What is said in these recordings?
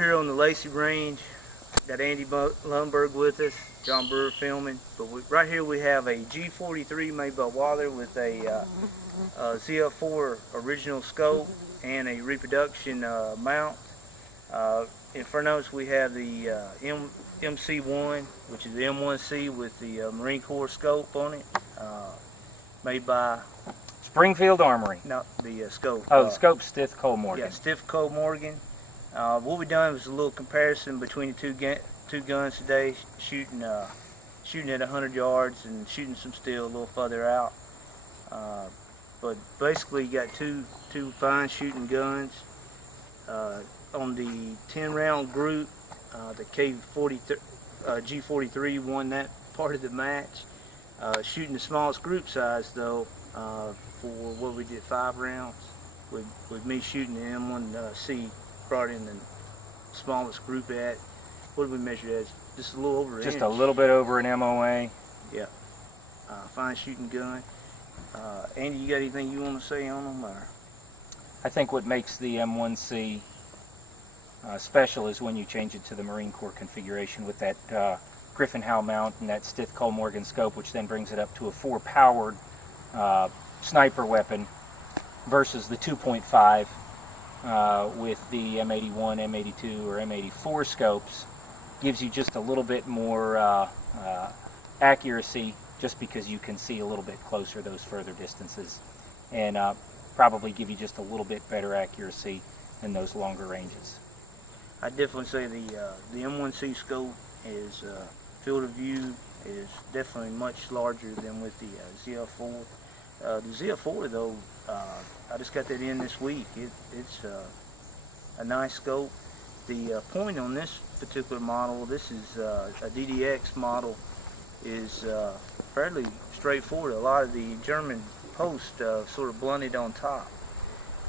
Here on the Lacey Range, got Andy Lundberg with us, John Brewer filming. But right here we have a G43 made by Waller with a Zf4 original scope and a reproduction mount. In front of us we have the MC1, which is the M1C with the Marine Corps scope on it, made by Springfield Armory. No, the scope. Oh, the scope Stith-Kollmorgan. Yeah, Stith-Kollmorgan. What we done was a little comparison between the two guns today, shooting at 100 yards and shooting some steel a little further out. But basically, you got two fine shooting guns. On the 10-round group, the G43 won that part of the match. Shooting the smallest group size though, for what we did 5 rounds, with me shooting the M1C. Brought in the smallest group at, what did we measure as? Just a little over an inch. Just a little bit over an MOA. Yeah. Fine shooting gun. Andy, you got anything you want to say on them? Or? I think what makes the M1C special is when you change it to the Marine Corps configuration with that Griffin Howe mount and that Stith-Kollmorgan scope, which then brings it up to a 4-powered sniper weapon versus the 2.5. With the M81, M82, or M84 scopes. Gives you just a little bit more accuracy, just because you can see a little bit closer those further distances, and probably give you just a little bit better accuracy in those longer ranges. I definitely say the M1C scope is field of view is definitely much larger than with the Zf4. The Zf4 though, I just got that in this week. It's a nice scope. The point on this particular model, this is a DDX model, is fairly straightforward. A lot of the German posts sort of blunted on top,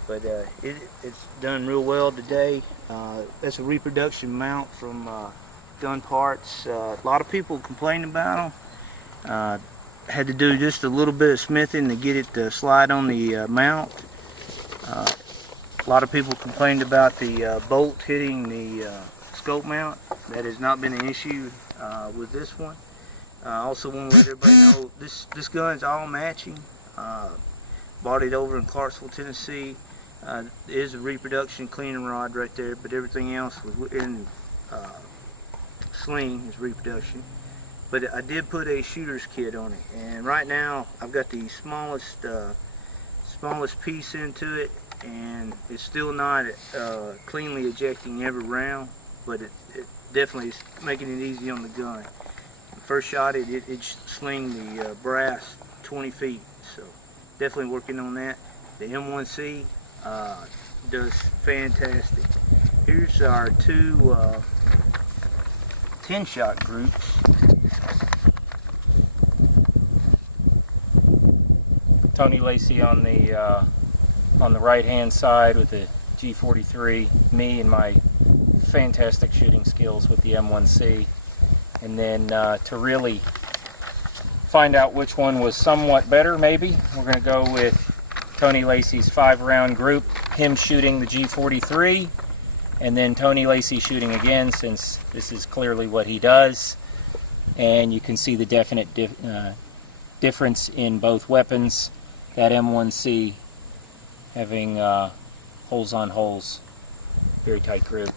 but it's done real well today. That's a reproduction mount from Gun Parts. A lot of people complain about them. Had to do just a little bit of smithing to get it to slide on the mount. A lot of people complained about the bolt hitting the scope mount. That has not been an issue with this one. I also want to let everybody know this gun is all matching. Bought it over in Clarksville, Tennessee. There is a reproduction cleaning rod right there, but everything else was in sling is reproduction. But I did put a shooter's kit on it, and right now I've got the smallest piece into it, and it's still not cleanly ejecting every round, but it definitely is making it easy on the gun. First shot it sling the brass 20 feet, so definitely working on that. The M1C does fantastic. Here's our two 10-shot groups. Tony Lacey on the right-hand side with the G43, me and my fantastic shooting skills with the M1C, and then to really find out which one was somewhat better, maybe we're going to go with Tony Lacey's 5-round group, him shooting the G43, and then Tony Lacey shooting again, since this is clearly what he does, and you can see the definite difference in both weapons. That M1C having holes on holes, very tight group.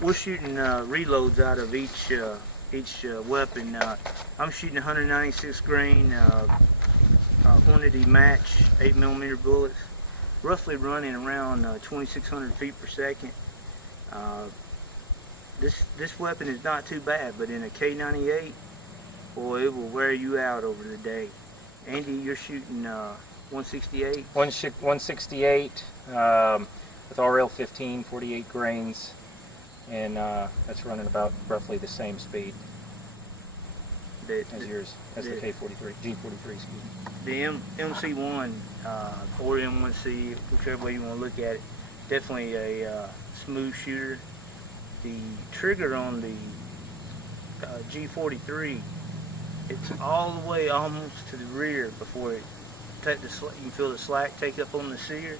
We're shooting reloads out of each weapon. I'm shooting 196 grain Hornady match 8mm bullets, roughly running around 2,600 feet per second. This weapon is not too bad, but in a K98, boy, it will wear you out over the day. Andy, you're shooting 168? 168 with RL15, 48 grains, and that's running about roughly the same speed as yours, as the K43, G43, excuse me. The MC1 or M1C, whichever way you want to look at it, definitely a smooth shooter. The trigger on the G43, it's all the way almost to the rear before it you can feel the slack take up on the sear,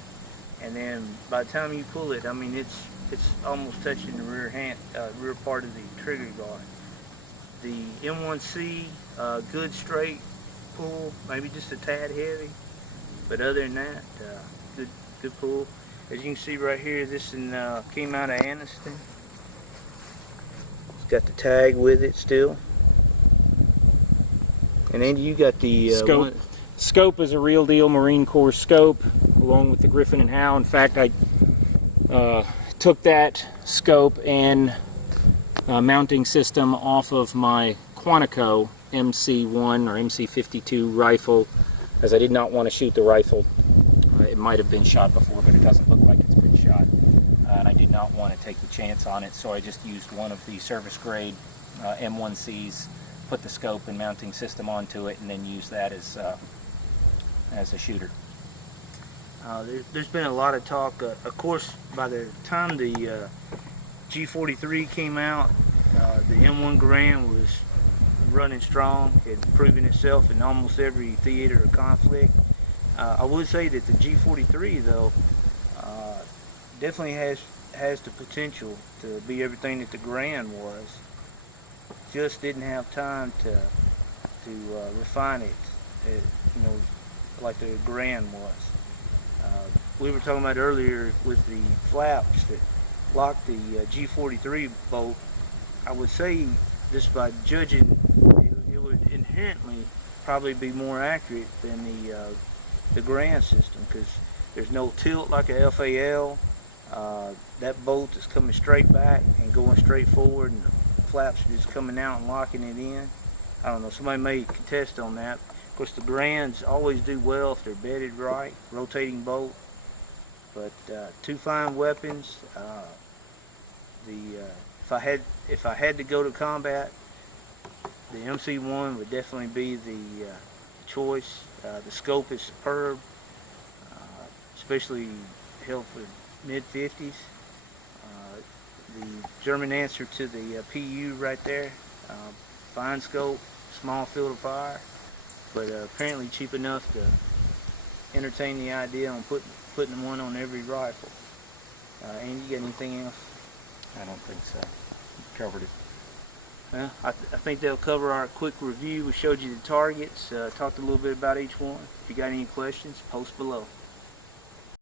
and then by the time you pull it, I mean, it's it's almost touching the rear part of the trigger guard. The M1C, good straight pull, maybe just a tad heavy, but other than that, good pull. As you can see right here, this one came out of Anniston. It's got the tag with it still. And then you got the scope. Scope is a real deal Marine Corps scope, along with the Griffin and Howe. In fact, I took that scope and mounting system off of my Quantico MC1 or MC52 rifle, as I did not want to shoot the rifle. It might have been shot before, but it doesn't look like it's been shot. And I did not want to take the chance on it, so I just used one of the service grade M1Cs, put the scope and mounting system onto it, and then use that as a shooter. There's been a lot of talk. Of course, by the time the G43 came out, the M1 Garand was running strong. It had proven itself in almost every theater of conflict. I would say that the G43, though, definitely has the potential to be everything that the Garand was. Just didn't have time to refine it, you know, like the Garand was. We were talking about earlier with the flaps that lock the G43 bolt. I would say, just by judging, it would inherently probably be more accurate than the Garand system, because there's no tilt like a FAL. That bolt is coming straight back and going straight forward, and the flaps are just coming out and locking it in. I don't know, somebody may contest on that. Of course, the Garands always do well if they're bedded right, rotating bolt. But two fine weapons. If I had to go to combat, the MC1 would definitely be the choice. The scope is superb, especially held for mid-50s. The German answer to the PU right there. Fine scope, small field of fire, but apparently cheap enough to entertain the idea on putting one on every rifle. And you got anything else? I don't think so. Covered it. Well, I think they'll cover our quick review. We showed you the targets, talked a little bit about each one. If you got any questions, post below.